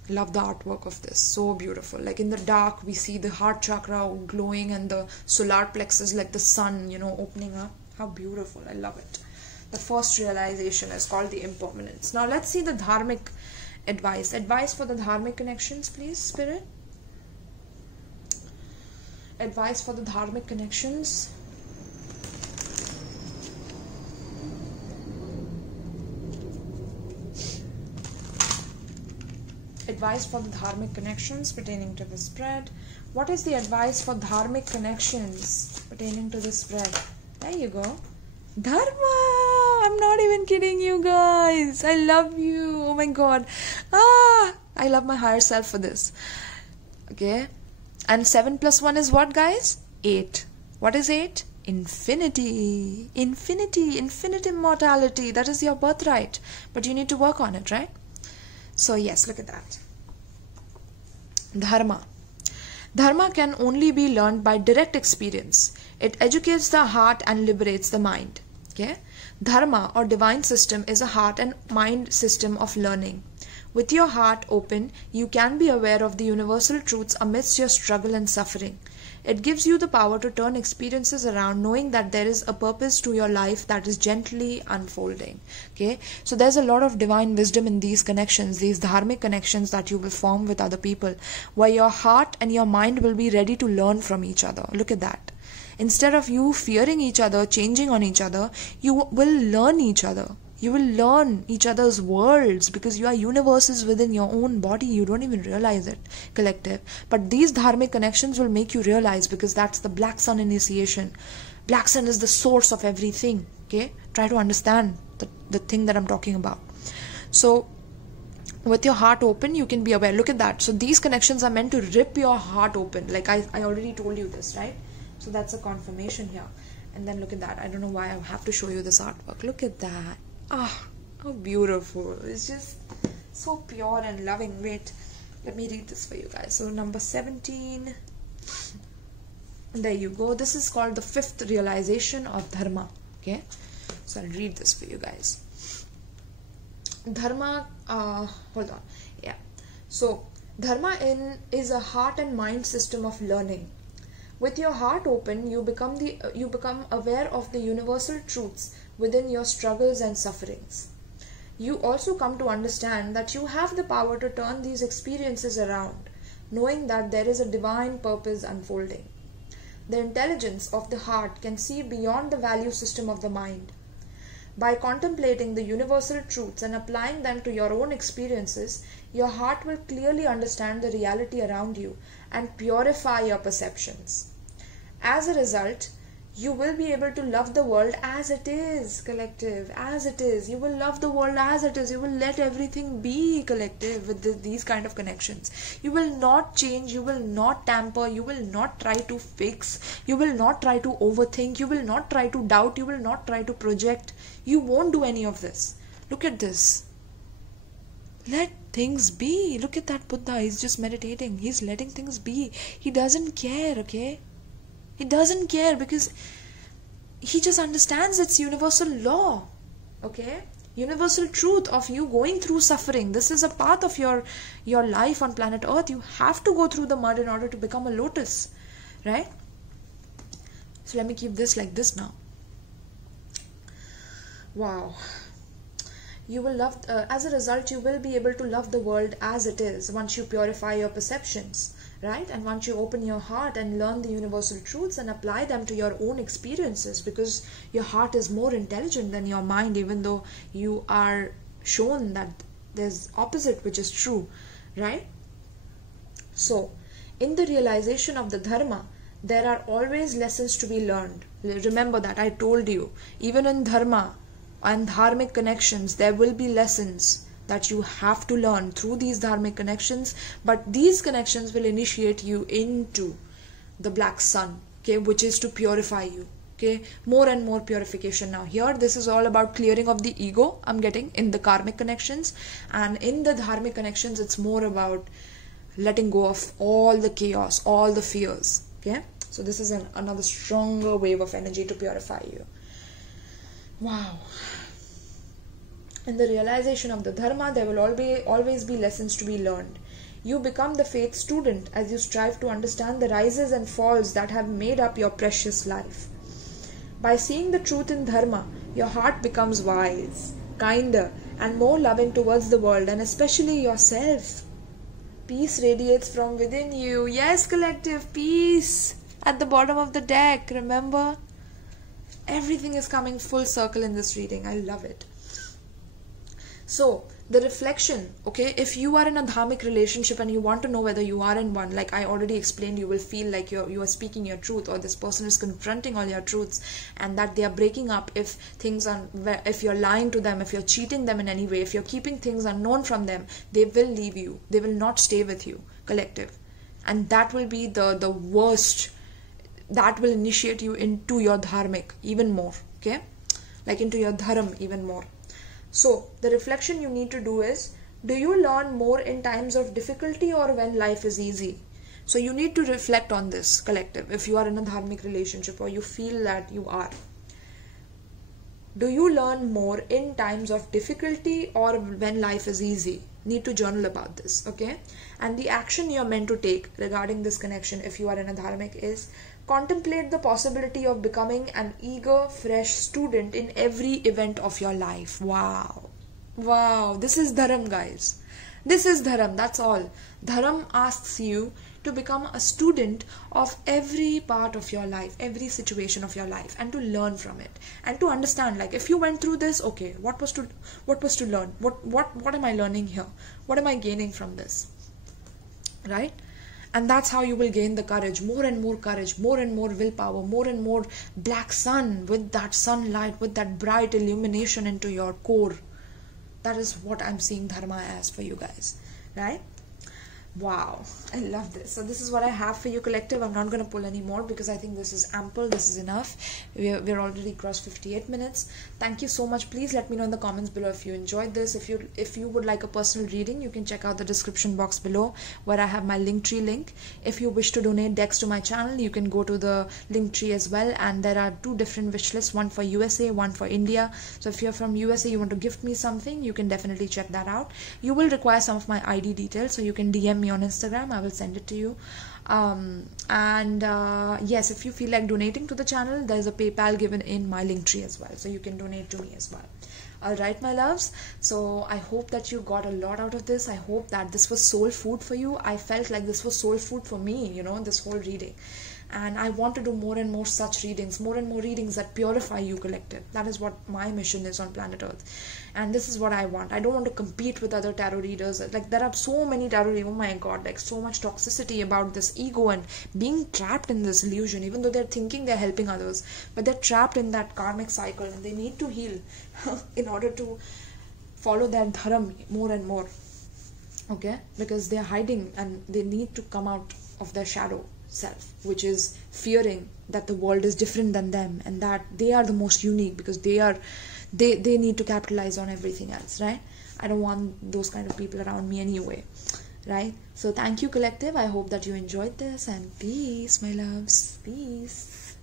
Love the artwork of this. So beautiful. Like in the dark, we see the heart chakra glowing and the solar plexus like the sun, opening up. How beautiful. I love it. The first realization is called the impermanence. Now let's see the dharmic advice. Advice for the dharmic connections, please, Spirit. Advice for the dharmic connections. Advice for the dharmic connections pertaining to the spread. What is the advice for dharmic connections pertaining to the spread? There you go. Dharma! I'm not even kidding you guys. I love you. Oh my god. I love my higher self for this. Okay. And 7 plus 1 is what, guys? 8. What is 8? Infinity. Infinity. Infinite immortality. That is your birthright. But you need to work on it, right? So yes, look at that. Dharma. Dharma can only be learned by direct experience. It educates the heart and liberates the mind. Okay? Dharma or divine system is a heart and mind system of learning. With your heart open, you can be aware of the universal truths amidst your struggle and suffering. It gives you the power to turn experiences around, knowing that there is a purpose to your life that is gently unfolding. Okay, so there's a lot of divine wisdom in these connections, these dharmic connections that you will form with other people, where your heart and your mind will be ready to learn from each other. Look at that. Instead of you fearing each other, changing on each other, you will learn each other. You will learn each other's worlds because you are universes within your own body. You don't even realize it, collective. But these dharmic connections will make you realize, because that's the Black Sun initiation. Black Sun is the source of everything. Okay? Try to understand the thing that I'm talking about. So, with your heart open, you can be aware. Look at that. So, these connections are meant to rip your heart open. Like I already told you this, right? So, that's a confirmation here. And then look at that. I don't know why I have to show you this artwork. Look at that. Ah, how beautiful. It's just so pure and loving. Wait, let me read this for you guys. So number 17. There you go. This is called the 5th realization of Dharma. Okay, so I'll read this for you guys. Dharma, hold on. Yeah. So Dharma is a heart and mind system of learning. With your heart open, you become aware of the universal truths within your struggles and sufferings. You also come to understand that you have the power to turn these experiences around, knowing that there is a divine purpose unfolding. The intelligence of the heart can see beyond the value system of the mind. By contemplating the universal truths and applying them to your own experiences, your heart will clearly understand the reality around you and purify your perceptions. As a result, you will be able to love the world as it is, collective, as it is. You will love the world as it is. You will let everything be, collective, with these kind of connections. You will not change, you will not tamper, you will not try to fix, you will not try to overthink, you will not try to doubt, you will not try to project. You won't do any of this. Look at this. Let things be. Look at that Buddha. He's just meditating. He's letting things be. He doesn't care, okay? He doesn't care because he just understands its universal law, okay? Universal truth of you going through suffering. This is a part of your life on planet Earth. You have to go through the mud in order to become a lotus, right? So let me keep this like this now. Wow. You will love, as a result, you will be able to love the world as it is once you purify your perceptions. Right? And once you open your heart and learn the universal truths and apply them to your own experiences, because your heart is more intelligent than your mind, even though you are shown that there's opposite which is true, right? So, in the realization of the dharma, there are always lessons to be learned. Remember that I told you, even in dharma and dharmic connections, there will be lessons that you have to learn through these dharmic connections, but these connections will initiate you into the black sun, okay, which is to purify you, okay, more and more purification. Now here, this is all about clearing of the ego I'm getting in the karmic connections, and in the dharmic connections, it's more about letting go of all the chaos, all the fears, okay. So this is another stronger wave of energy to purify you. Wow. In the realization of the dharma, there will always be lessons to be learned. You become the faith student as you strive to understand the rises and falls that have made up your precious life. By seeing the truth in dharma, your heart becomes wise, kinder, and more loving towards the world and especially yourself. Peace radiates from within you. Yes, collective, peace at the bottom of the deck. Remember? Everything is coming full circle in this reading. I love it. So, the reflection, okay, if you are in a dharmic relationship and you want to know whether you are in one, like I already explained, you will feel like you are speaking your truth, or this person is confronting all your truths, and that they are breaking up if you're lying to them, if you're cheating them in any way, if you're keeping things unknown from them, they will leave you. They will not stay with you, collective. And that will be the worst. That will initiate you into your dharmic even more, okay, like into your dharam even more. So, the reflection you need to do is, do you learn more in times of difficulty or when life is easy? So, you need to reflect on this, collective, if you are in a dharmic relationship or you feel that you are. Do you learn more in times of difficulty or when life is easy? Need to journal about this, okay? And the action you are meant to take regarding this connection, if you are in a dharmic, is contemplate the possibility of becoming an eager, fresh student in every event of your life. Wow. Wow. This is dharam, guys. This is dharam. That's all. Dharam asks you to become a student of every part of your life, every situation of your life, and to learn from it, and to understand, like, if you went through this, okay, what was to learn? What am I learning here? What am I gaining from this? Right? And that's how you will gain the courage, more and more willpower, more and more black sun, with that sunlight, with that bright illumination into your core. That is what I'm seeing dharma as for you guys, right? Wow, I love this. So this is what I have for you, collective. I'm not going to pull any more because I think this is ample. This is enough. We're already crossed 58 minutes. Thank you so much. Please let me know in the comments below if you enjoyed this. If you would like a personal reading, you can check out the description box below where I have my Linktree link. If you wish to donate decks to my channel, you can go to the Linktree as well. And there are 2 different wish lists, one for USA, one for India. So if you're from USA, you want to gift me something, you can definitely check that out. You will require some of my ID details, so you can DM me on Instagram. I will send it to you. Yes, if you feel like donating to the channel, there's a PayPal given in my Linktree as well, so you can donate to me as well. Alright, my loves, so I hope that you got a lot out of this. I hope that this was soul food for you. I felt like this was soul food for me, you know, this whole reading. and I want to do more and more such readings, more and more readings that purify you, collective. That is what my mission is on planet Earth, and this is what I want. I don't want to compete with other tarot readers. Like, there are so many tarot readers, oh my god, like so much toxicity about this ego and being trapped in this illusion, even though they're thinking they're helping others, but they're trapped in that karmic cycle, and they need to heal in order to follow their dharam more and more. Okay, because they're hiding and they need to come out of their shadow self, which is fearing that the world is different than them and that they are the most unique, because they need to capitalize on everything else, right? I don't want those kind of people around me anyway, right? So thank you, collective. I hope that you enjoyed this, and peace, my loves. Peace.